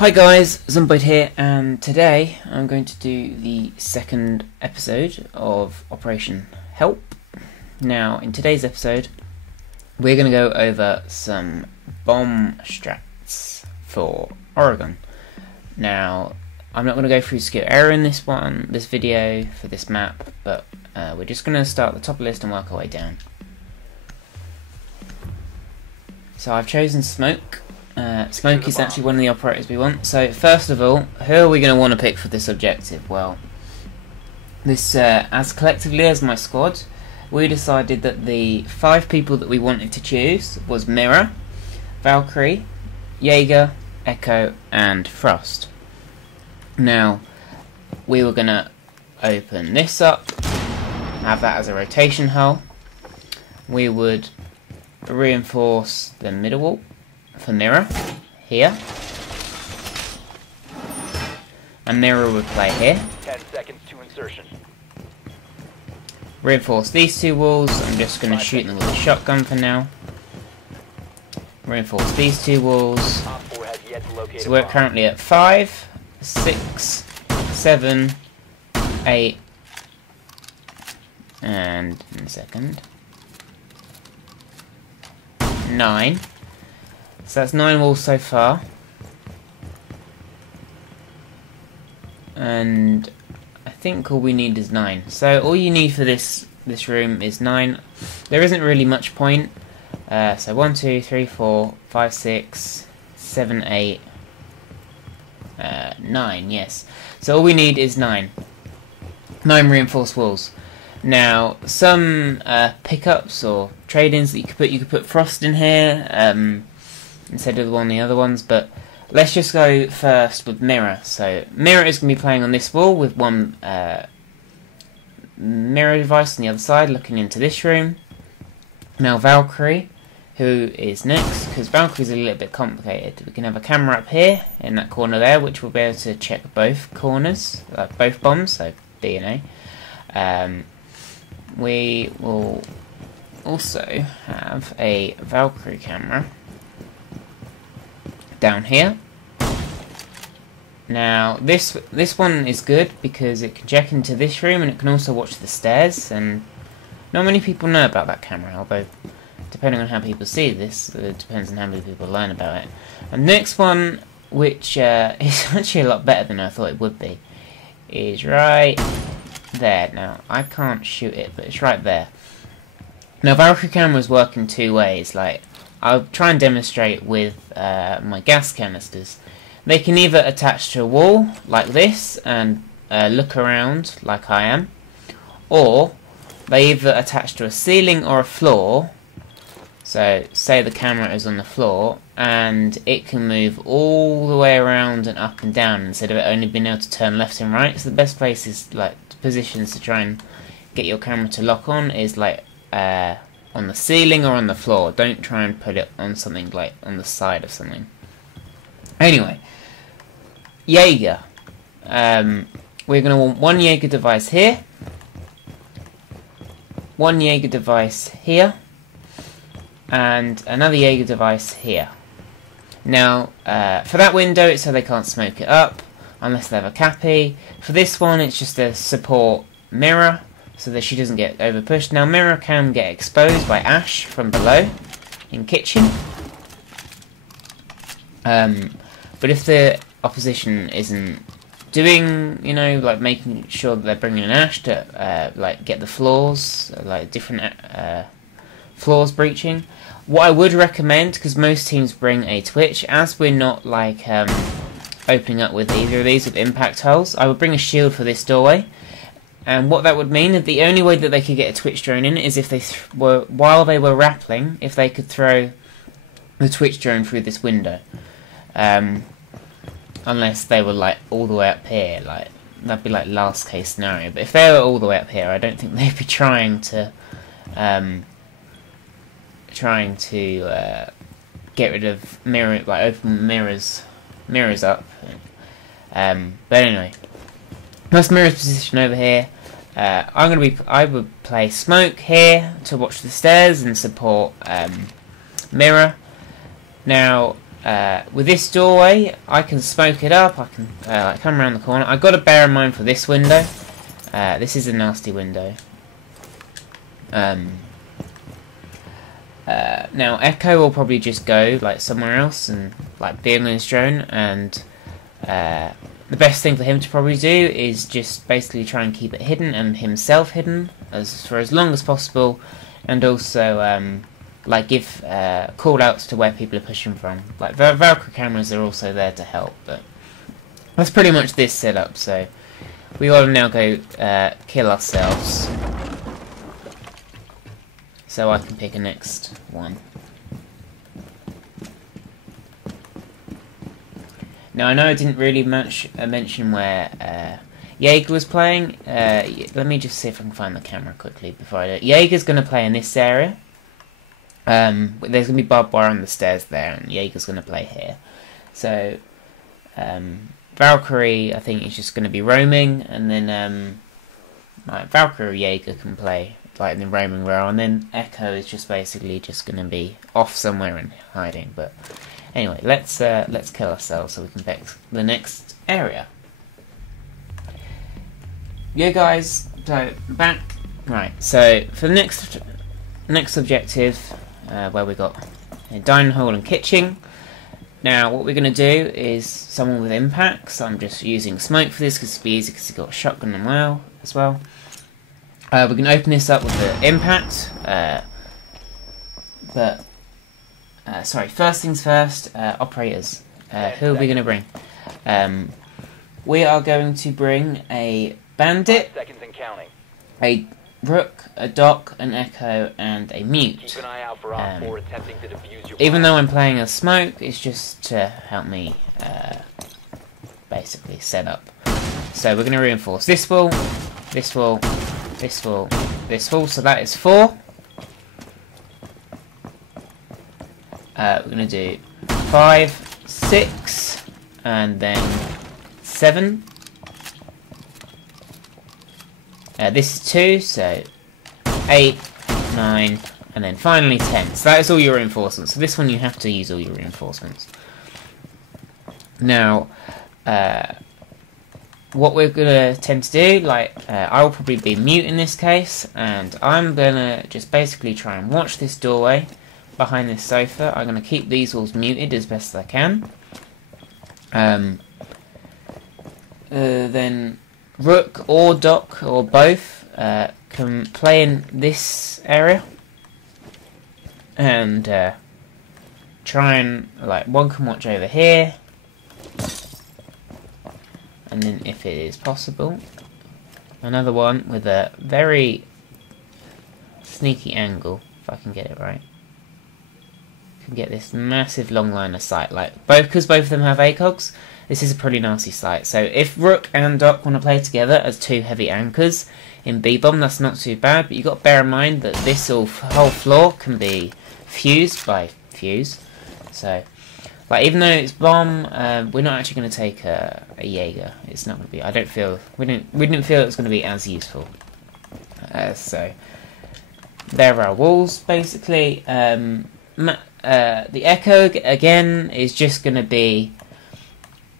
Hi guys, Zomboid here, and today I'm going to do the second episode of Operation Help. Now, in today's episode, we're going to go over some bomb strats for Oregon. Now, I'm not going to go through skill error in this video for this map, but we're just going to start at the top of the list and work our way down. So I've chosen Smoke. Smoke is actually one of the operators we want. So first of all, who are we going to want to pick for this objective? Well, this as collectively as my squad, we decided that the 5 people that we wanted to choose was Mira, Valkyrie, Jaeger, Echo and Frost. Now, we were going to open this up, have that as a rotation hull. We would reinforce the middle wall for Mira here, and Mira would play here. 10 seconds to insertion. Reinforce these 2 walls. I'm just going to shoot them with a shotgun for now. Reinforce these 2 walls. So we're currently at 5, 6, 7, 8, and in a second, 9. So that's 9 walls so far, and I think all we need is 9. So all you need for this room is 9. There isn't really much point. So 1, 2, 3, 4, 5, 6, 7, 8, 9. Yes. So all we need is 9. 9 reinforced walls. Now some pickups or trade-ins that you could put Frost in here. Instead of one of the other ones, but let's just go first with Mira. So Mira is going to be playing on this wall with one mirror device on the other side looking into this room. Now Valkyrie, who is next, because Valkyrie's a little bit complicated. We can have a camera up here in that corner there, which will be able to check both corners, both bombs, so B and A. We will also have a Valkyrie camera down here. Now this one is good because it can check into this room and it can also watch the stairs, and not many people know about that camera, although depending on how people see this, it depends on how many people learn about it. And the next one, which is actually a lot better than I thought it would be, is right there. Now I can't shoot it, but it's right there. Now Valkyrie cameras work in 2 ways. Like, I'll try and demonstrate with my gas canisters. They can either attach to a wall like this and look around like I am, or they either attach to a ceiling or a floor. So say the camera is on the floor and it can move all the way around and up and down instead of it only being able to turn left and right. So the best places, like positions to try and get your camera to lock on, is like on the ceiling or on the floor. Don't try and put it on something like on the side of something. Anyway, Jaeger. We're going to want one Jaeger device here, one Jaeger device here, and another Jaeger device here. Now, for that window, it's so they can't smoke it up unless they have a cappy. For this one, it's just a support mirror, so that she doesn't get over pushed. Now Mira can get exposed by Ash from below in kitchen, but if the opposition isn't doing, like making sure that they're bringing an Ash to like get the floors, like different floors breaching, what I would recommend, because most teams bring a Twitch, as we're not like opening up with either of these with impact hulls, I would bring a shield for this doorway. And what that would mean is the only way that they could get a Twitch drone in is if they while they were rappelling, if they could throw the Twitch drone through this window. Unless they were like all the way up here, like that'd be like last case scenario. But if they were all the way up here, I don't think they'd be trying to get rid of mirror, like open mirrors up. But anyway. That's Mira's position over here. I would play Smoke here to watch the stairs and support Mira. Now, with this doorway, I can smoke it up. I can like come around the corner. I've got to bear in mind for this window. This is a nasty window. Now Echo will probably just go like somewhere else and like be on his drone, and the best thing for him to probably do is just basically try and keep it hidden and himself hidden for as long as possible, and also like give call outs to where people are pushing from. Like Valkyrie cameras are also there to help, but that's pretty much this setup. So we ought to now go kill ourselves, so I can pick a next one. Now I know I didn't really mention where Jaeger was playing. Let me just see if I can find the camera quickly before I do. Jaeger's going to play in this area. There's going to be barbed wire on the stairs there, and Jaeger's going to play here. So Valkyrie, I think, is just going to be roaming, and then like Valkyrie or Jaeger can play like in the roaming role, and then Echo is just basically just going to be off somewhere and hiding. But anyway, let's kill ourselves so we can pick the next area. Yeah, guys. So back right. So for the next objective, where we got a dining hall and kitchen. Now what we're going to do is someone with impacts. I'm just using smoke for this because it's be easy because he's got a shotgun as well. We're going to open this up with the impact, sorry, first things first, operators. Who are we going to bring? We are going to bring a bandit, a rook, a doc, an echo, and a mute. Keep an eye out for Op 4 attempting to defuse your even though I'm playing a smoke, it's just to help me basically set up. So we're going to reinforce this wall, this wall, this wall, this wall. So that is 4. We're going to do 5, 6, and then 7. This is 2, so 8, 9, and then finally 10. So that is all your reinforcements. So this one you have to use all your reinforcements. Now, what we're going to tend to do, like, I will probably be mute in this case, and I'm going to just basically try and watch this doorway behind this sofa. I'm going to keep these walls muted as best as I can. Then Rook or Doc or both can play in this area, and try and, like, one can watch over here, and then if it is possible, another one with a very sneaky angle, if I can get it right. Can get this massive long line of sight, like because both of them have ACOGs. This is a pretty nasty sight. So if Rook and Doc want to play together as 2 heavy anchors in B-bomb, that's not too bad. But you got to bear in mind that this whole floor can be fused by fuse. So, like, even though it's bomb, we're not actually going to take a Jaeger. It's not going to be. I don't feel we didn't feel it was going to be as useful. So there are our walls basically. The Echo again is just going to be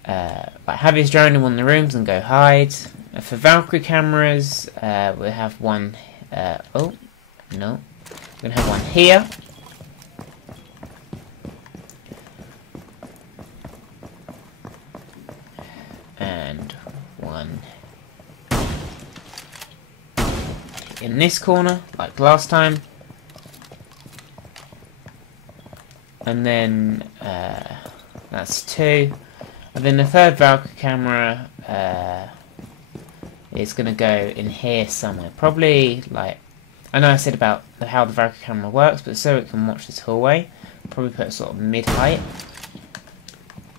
like have his drone in one of the rooms and go hide. For Valkyrie cameras, we have one. Oh no, we're going to have one here. And one in this corner, like last time. And then that's 2. And then the third Valkyrie camera is going to go in here somewhere. Probably, like, I know I said about how the Valkyrie camera works, but so it can watch this hallway. Probably put it sort of mid-height.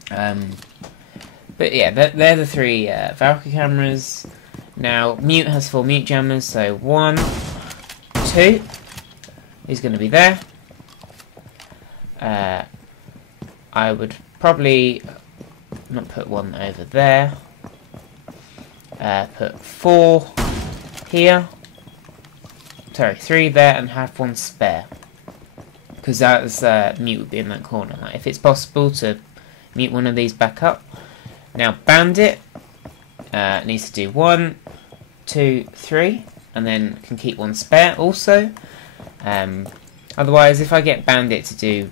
But yeah, they're the 3 Valkyrie cameras. Now, Mute has 4 mute jammers, so 1, 2 is going to be there. I would probably not put 1 over there. Put 4 here. Sorry, 3 there, and have 1 spare. because that's mute would be in that corner. Like, if it's possible to mute one of these back up. Now Bandit needs to do 1, 2, 3, and then can keep one spare also. Otherwise, if I get Bandit to do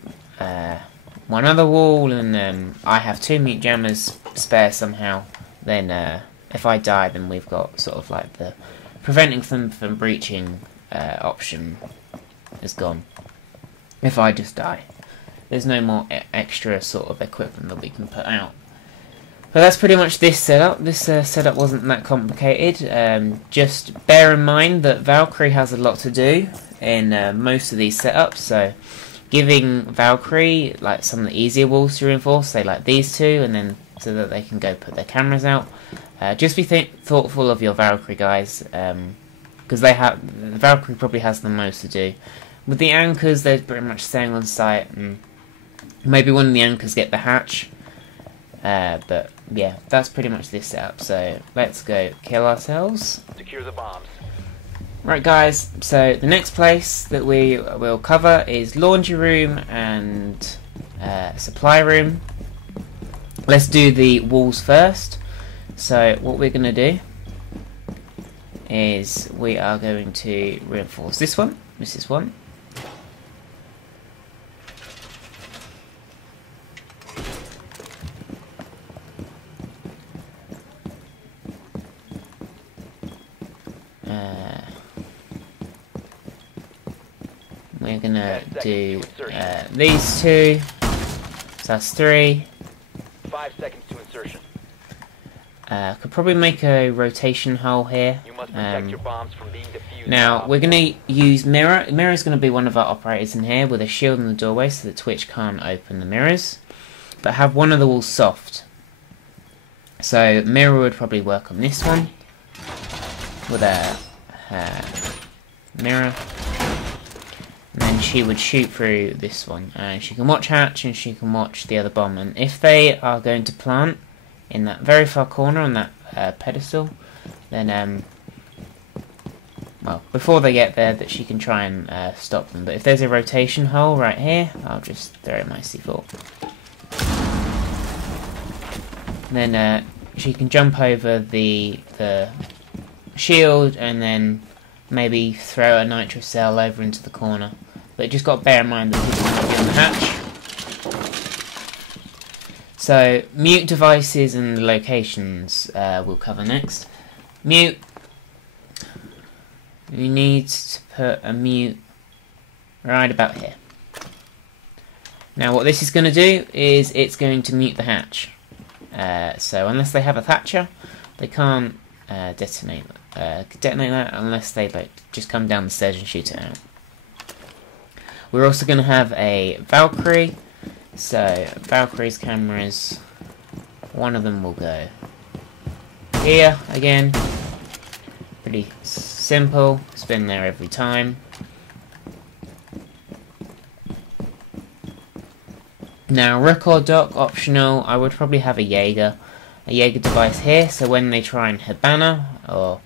one other wall and I have 2 mute jammers spare somehow, then if I die, then we've got sort of like the preventing them from breaching option is gone. If I just die, there's no more extra sort of equipment that we can put out. But that's pretty much this setup. This setup wasn't that complicated. Just bear in mind that Valkyrie has a lot to do in most of these setups, so giving Valkyrie like some of the easier walls to reinforce, say like these two, and then so that they can go put their cameras out. Just be thoughtful of your Valkyrie, guys, because the Valkyrie probably has the most to do. With the anchors, they're pretty much staying on site, and maybe one of the anchors get the hatch. But yeah, that's pretty much this setup. So let's go kill ourselves. Secure the bombs. Right, guys. So the next place that we will cover is laundry room and supply room. Let's do the walls first. So what we're going to do is we are going to reinforce this one. This is one. We're gonna do these two. So that's 3. 5 seconds to insertion. Could probably make a rotation hole here. You must protect your bombs from being defused. Now we're gonna use mirror. Mirror is gonna be one of our operators in here with a shield in the doorway, so that Twitch can't open the mirrors. But have one of the walls soft. So mirror would probably work on this one with a mirror. And then she would shoot through this one. She can watch hatch and she can watch the other bomb. And if they are going to plant in that very far corner on that pedestal, then well, before they get there, that she can try and stop them. But if there's a rotation hole right here, I'll just throw my C4. Then she can jump over the shield and then maybe throw a nitro cell over into the corner. But just got to bear in mind that people might be on the hatch. So mute devices and locations we'll cover next. Mute. You need to put a mute right about here. Now what this is going to do is it's going to mute the hatch. So unless they have a Thatcher, they can't detonate that unless they like just come down the stairs and shoot it out. We're also going to have a Valkyrie. So Valkyrie's cameras, one of them will go here again. Pretty simple. It's been there every time. Now record dock optional. I would probably have a Jaeger device here, so when they try and Hibana or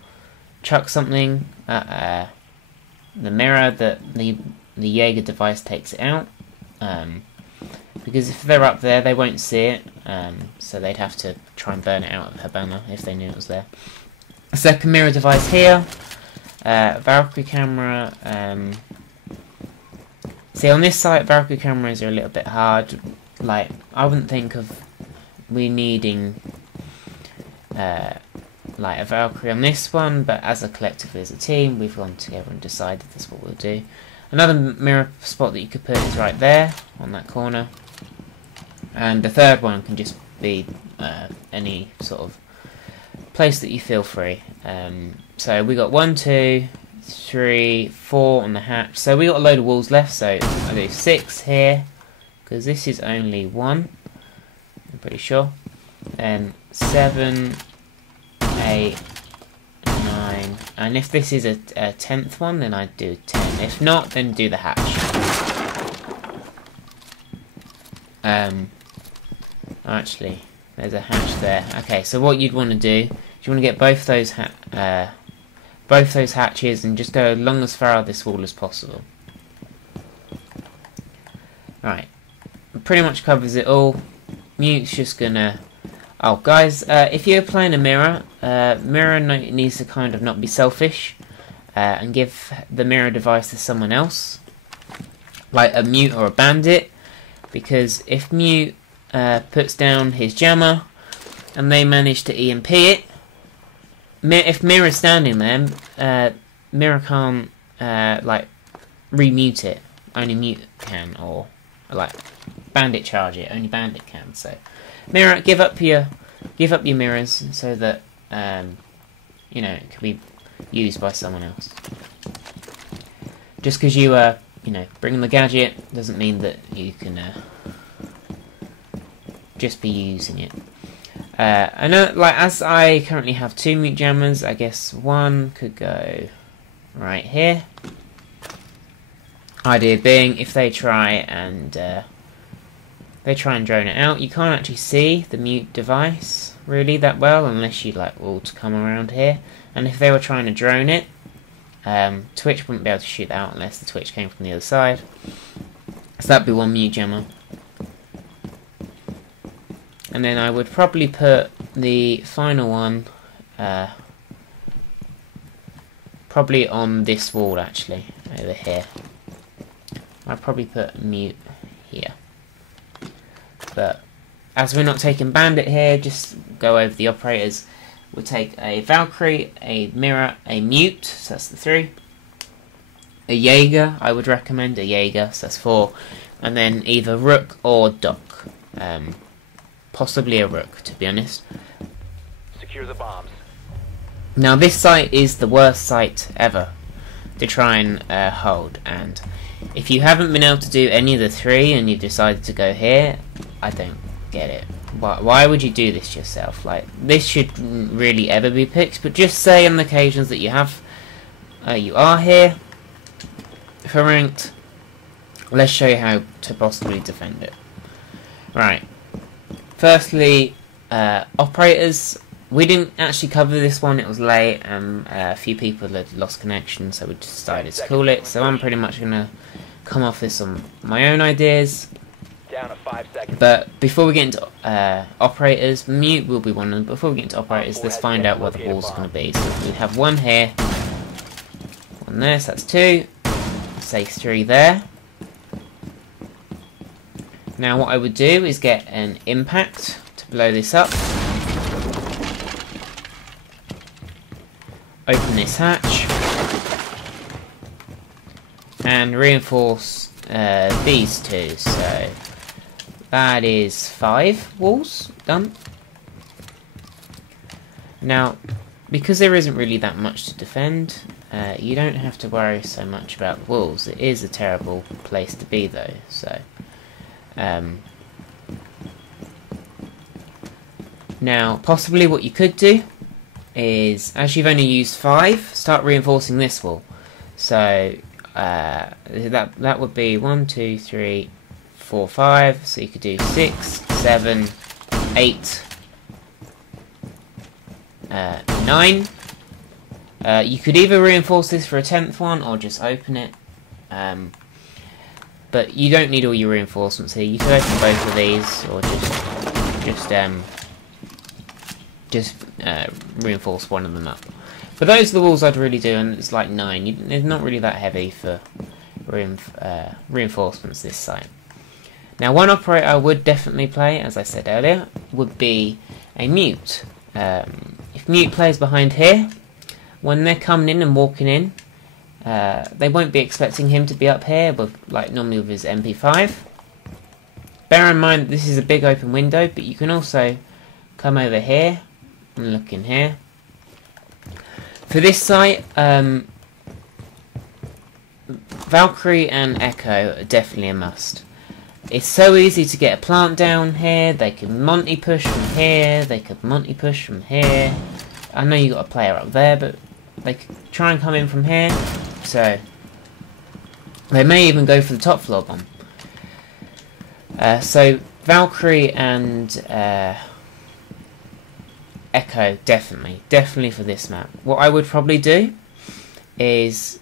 chuck something at the mirror, that the Jaeger device takes it out. Because if they're up there, they won't see it, so they'd have to try and burn it out of Hibana if they knew it was there. A second mirror device here. Valkyrie camera. See, on this site, Valkyrie cameras are a little bit hard. Like, I wouldn't think of we needing like a Valkyrie on this one, but as a collective, as a team, we've gone together and decided that's what we'll do. Another mirror spot that you could put is right there on that corner, and the third one can just be any sort of place that you feel free. So we got 1, 2, 3, 4 on the hatch. So we got a load of walls left. So I do 6 here because this is only 1. I'm pretty sure. Then 7, 8, 9, and if this is a 10th one, then I'd do 10. If not, then do the hatch. Actually, there's a hatch there. Okay, so what you'd want to do, you want to get both those hatches and just go along as far out this wall as possible. Right, pretty much covers it all. Mute's just gonna... Oh, guys, if you're playing a mirror, mirror needs to kind of not be selfish and give the mirror device to someone else, like a mute or a bandit, because if mute puts down his jammer and they manage to EMP it, if mirror's standing there, mirror can't like remute it. Only mute can, or like bandit charge it. Only bandit can. So mirror, give up your mirrors so that you know, it can be used by someone else. Just because you you know, bring the gadget doesn't mean that you can just be using it. I know, like, as I currently have 2 mute jammers, I guess one could go right here. Idea being, if they try and drone it out, you can't actually see the mute device really that well unless you like all to come around here. And if they were trying to drone it, Twitch wouldn't be able to shoot out unless the Twitch came from the other side. So that'd be one mute jammer. And then I would probably put the final one probably on this wall, actually, over here. I'd probably put mute here. But as we're not taking bandit here, just go over the operators. We'll take a Valkyrie, a mirror, a mute, so that's the 3. A Jaeger, I would recommend a Jaeger, so that's 4. And then either Rook or Doc. Possibly a Rook, to be honest. Secure the bombs. Now this site is the worst site ever to try and hold, and if you haven't been able to do any of the 3 and you've decided to go here, I don't get it. Why would you do this yourself? Like, this shouldn't really ever be picked, but just say on the occasions that you have, you are here for ranked, let's show you how to possibly defend it. Right. Firstly, operators. We didn't actually cover this one, it was late and a few people had lost connection, so we decided to call it. So I'm pretty much going to come off this on my own ideas. Down to 5 seconds. But before we get into operators, mute will be one of them. Before we get into operators, let's find out what the walls are going to be. So we have one here, one there, so that's 2, say 3 there. Now what I would do is get an impact to blow this up. Open this hatch. And reinforce these 2. So that is 5 walls done. Now, because there isn't really that much to defend, you don't have to worry so much about the walls. It is a terrible place to be though, so now possibly what you could do is, as you've only used 5, start reinforcing this wall. So that would be 1, 2, 3, 4, 5. So you could do 6, 7, 8, 9. You could either reinforce this for a 10th one or just open it. But you don't need all your reinforcements here. You could open both of these, or just reinforce one of them up. But those are the walls I'd really do, and it's like 9. It's not really that heavy for reinforcements this site. Now, one operator I would definitely play, as I said earlier, would be a mute. If mute plays behind here, when they're coming in and walking in, they won't be expecting him to be up here, but like normally with his MP5. Bear in mind this is a big open window, but you can also come over here and look in here. For this site, Valkyrie and Echo are definitely a must. It's so easy to get a plant down here. They can Monty push from here. They could Monty push from here. I know you got a player up there, but they could try and come in from here. So they may even go for the top floor bomb. So Valkyrie and Echo, definitely for this map. What I would probably do is,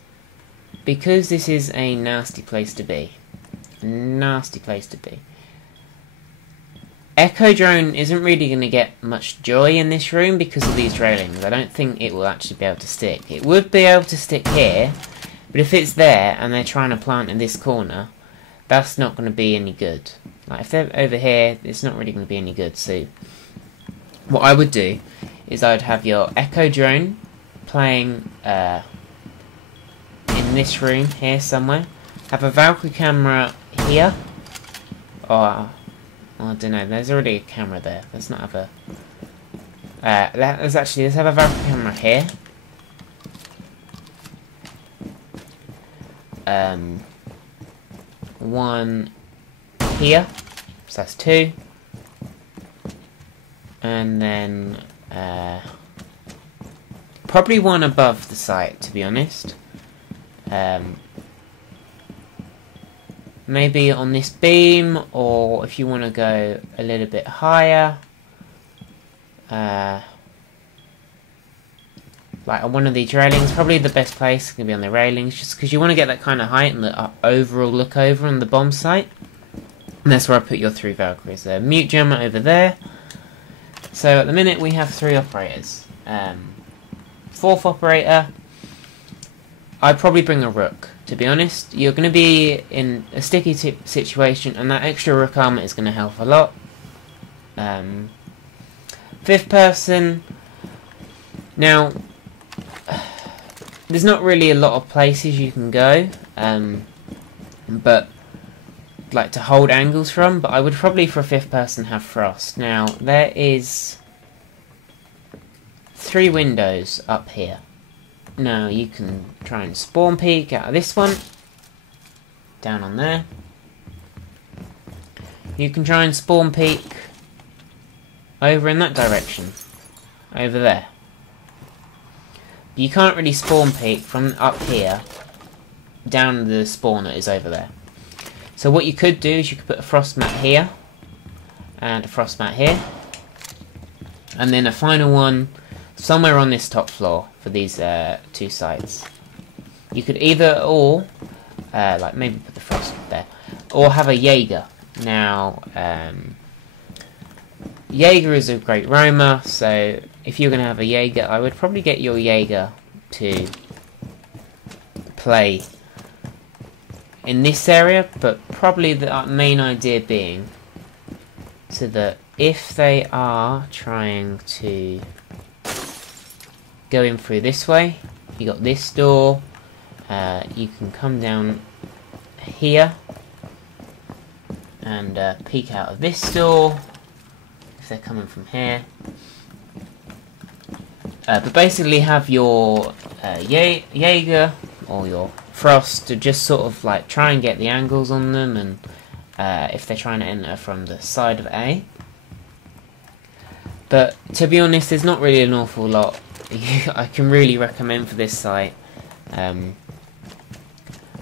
because this is a nasty place to be, a nasty place to be. Echo Drone isn't really going to get much joy in this room because of these railings. I don't think it will actually be able to stick. It would be able to stick here, but if it's there and they're trying to plant in this corner, that's not going to be any good. Like if they're over here, it's not really going to be any good. So what I would do is I would have your Echo Drone playing in this room here somewhere. Have a Valkyrie camera here, or I don't know. There's already a camera there. Let's not have a. Let's have a Valkyrie camera here. One here, so that's 2, and then probably one above the site, to be honest. Maybe on this beam, or if you want to go a little bit higher, like on one of these railings. Probably the best place is going to be on the railings, just because you want to get that kind of height and the overall look over on the bomb site. And that's where I put your 3 Valkyries there. Mute jammer over there. So at the minute we have 3 operators. 4th operator, I'd probably bring a Rook. To be honest, you're going to be in a sticky situation, and that extra Rook armor is going to help a lot. 5th person. Now, there's not really a lot of places you can go, but like to hold angles from. But I would probably, for a 5th person, have Frost. Now there is 3 windows up here. Now you can try and spawn peek out of this one, down on there. You can try and spawn peek over in that direction, over there. You can't really spawn peek from up here down the spawn that is over there. So what you could do is you could put a frost mat here and a frost mat here, and then a final one somewhere on this top floor for these 2 sites. You could either or like maybe put the frost there, or have a Jaeger. Now Jaeger is a great roamer, so if you're going to have a Jaeger, I would probably get your Jaeger to play in this area, but probably the main idea being so that if they are trying to go in through this way, you got this door, you can come down here and peek out of this door if they're coming from here. But basically have your Jaeger or your Frost to just sort of like try and get the angles on them, and if they're trying to enter from the side of A. But to be honest, there's not really an awful lot I can really recommend for this site.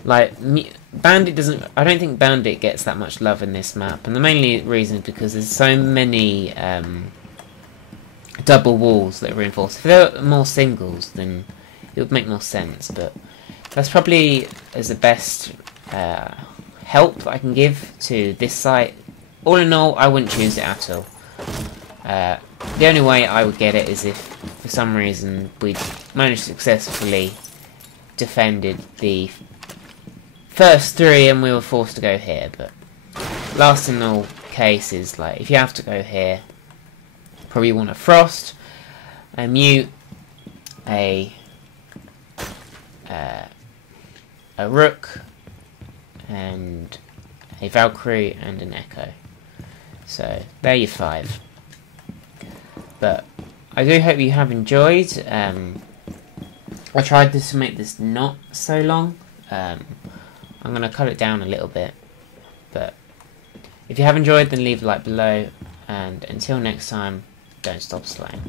Like Bandit doesn't. I don't think Bandit gets that much love in this map, and the main reason is because there's so many double walls that are reinforced. If there were more singles, then it would make more sense. But that's probably as the best help that I can give to this site. All in all, I wouldn't choose it at all. The only way I would get it is if, for some reason, we'd managed to successfully defended the first 3 and we were forced to go here. But last in all cases, like if you have to go here, probably want a Frost, a Mute, a Rook, and a Valkyrie, and an Echo. So there you 5. But I do hope you have enjoyed. I tried to make this not so long. I'm going to cut it down a little bit. But if you have enjoyed, then leave a like below. And until next time, don't stop slaying.